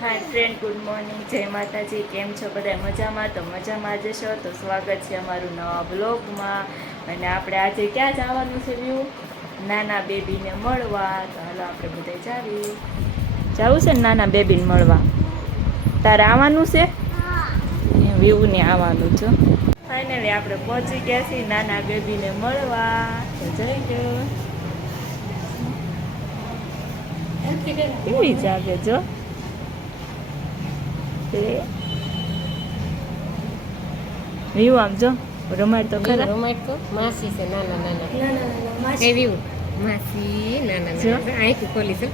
હાય friend good morning જય માતાજી. કેમ છો બધા? મજામાં? તો મજામાં જશો તો સ્વાગત છે અમારું નવા બ્લોગમાં. અને આપણે આજે ક્યાં જવાનું છે વ્યૂ? નાના બેબીને મળવા. તો હાલો આપણે બધા જાવી. જવું છે ને નાના બેબીને મળવા? તારે આવવાનું છે? વ્યૂને આવવાનું છો. ફાઇનલી આપણે પહોંચી ગયા છીએ નાના બેબીને મળવા. તો જઈ ગયો કેવી જાગે જો? વ્યૂ આમ જો રમાડ તો ખરા. તો માસી છે નાના નાના. માસી. નાના જો. નાના આંખ ખોલી છે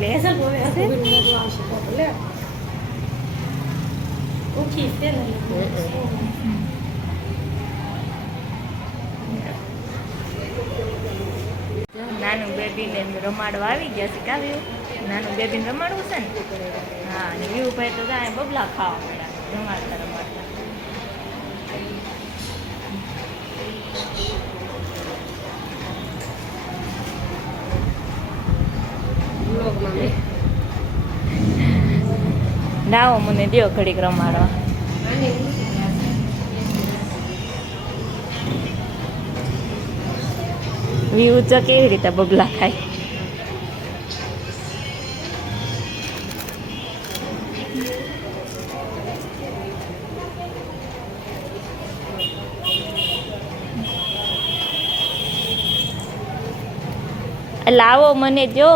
લે નાનું બેબીને રમાડવા આવી ગયા છે. કાવ્યું નાનું બેબીને રમાડવું છે ને? હા અને વ્યૂ ભાઈ તો ત્યાં બબલા ખાવા મળ્યા રમાડતા રમાડતા. લાવો મને દ્યો ઘડીક રમાડવા. વ્યૂ તો કેવી રીતે બબલા ખાય લાવો મને જો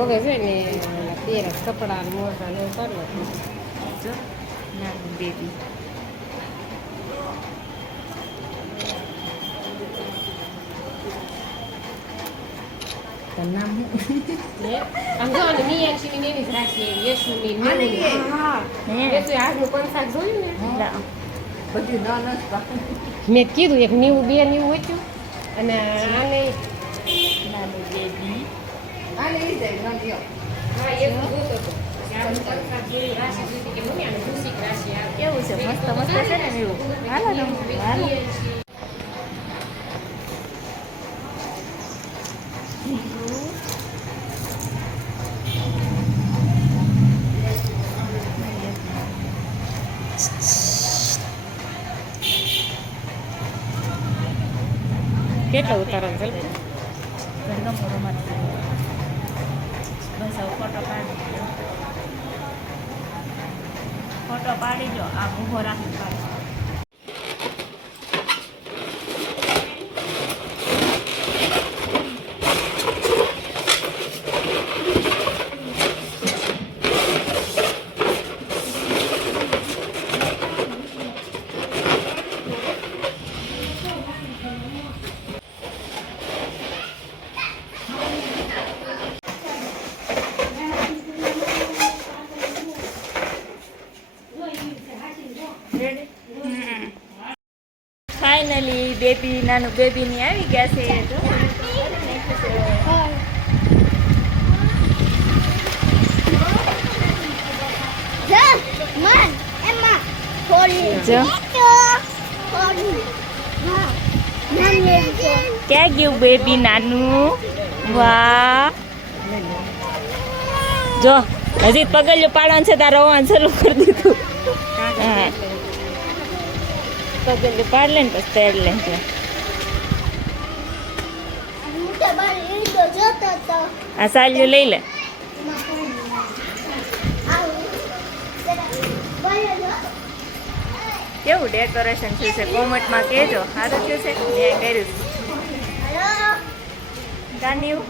હવે છે ને તેરસ કપડા ને મોટા ને જો નાનું બેબી નામ? ને આમ જો ને મીયાક્ષી ની એની જ રાખી યશુની નેવુંની. હે એ તો આજનું કોન્સાક જોયું ને લા. મેં કીધું એક નીવું બે નીવું હતું અને આને નાનું બેબી હા એક જોતો હતો આજનું કોન્સાક જોયું રાશિ જોઈતી કે મમ્મી આને વૃશ્ચિક રાશિ આવે કેવું છે મસ્ત મસ્ત છે ને એવું હાલો ને હાલો કેટલો ઉતારો છે ગરગમ રમત બસ હવે ફોટો પાડી. ફોટો પાડી દો આ ઊભો રાખી પાડી ફાઇનલી બેબી નાનું બેબી ની આવી ગયા છે. ક્યાં ગયું બેબી નાનું? વાહ. જો હજી પગલું પાડવાનું છે તારે રોવાનું શરૂ કરી દીધું. હા. પગલું પાડ લે ને પછી તેડ લે આ સાલ્યું લઈ લે કેવું ડેકોરેશન થયું છે કોમેન્ટમાં કહેજો સારું થયું છે મેં કર્યું ગાંધીયું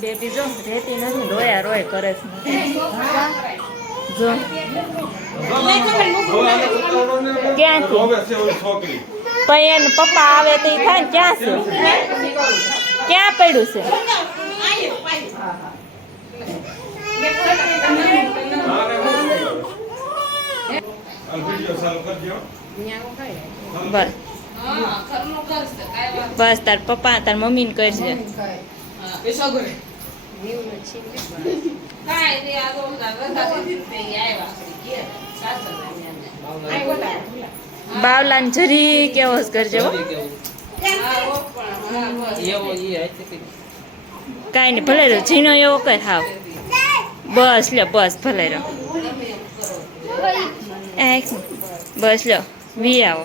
બેબી જો રેતી નથી, રોયા રોય કરે છે. જો. પપ્પા આવે તો થાય ક્યાં છે? ક્યાં પડ્યું છે. બસ. કરશે, બસ તાર પપ્પા તાર કરશે એમને. આય બોલા, બોલા. બાવલાને જરી કેવો જ કરજો. કાંઈ નહીં ભલે રહ્યો. ઝીણો એવો કઈ હાવ. બસ લ્યો બસ ભલે રહ્યો. બસ લ્યો વી આવો.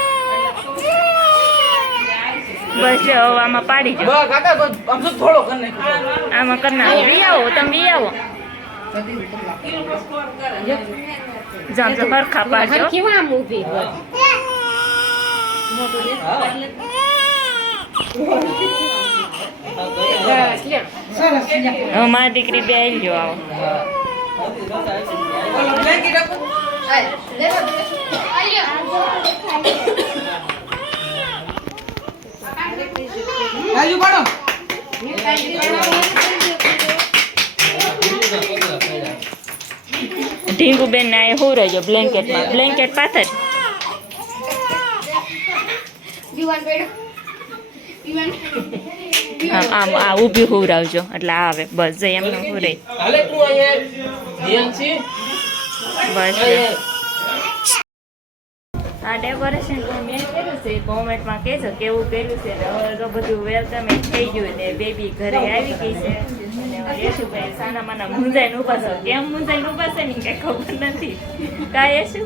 બસ જો હવે આમાં પાડી જો. આમાં કરી નાખો વી આવો તમે વી આવો. જામ તો પાડજો. હવે મારી દીકરી બે આવી. જો આવો ઢીંગુ બેન ના એ હું રહેજો બ્લેન્કેટમાં બ્લેન્કેટ પાથર. આમ આમ આ ઊભી હુવરાવજો. એટલે આ આવે. બસ જઈ એમને હુરાઈ બસ. આ ડેકોરેશન મેં કર્યું છે કોમેન્ટમાં કહેજો કેવું કર્યું છે ને. હવે તો બધું વેલકમ થઈ ગયું ને. બેબી ઘરે આવી ગઈ છે. અને યશુભાઈ સાના માના છે. કેમ મુંજાઈને ઊભા છે ને? કઈ ખબર નથી. કા યશુ?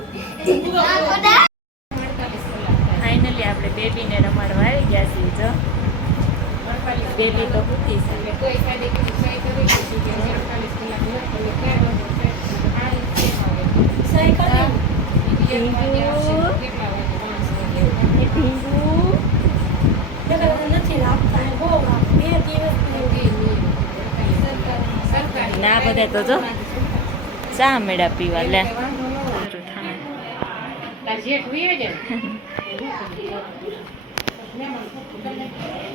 ફાઇનલી આપણે બેબીને રમાડવા આવી ગયા છીએ, જો. બેબી તો પૂછી છે. ના બધા તો જો ચા મેળા પીવા લે જેઠ.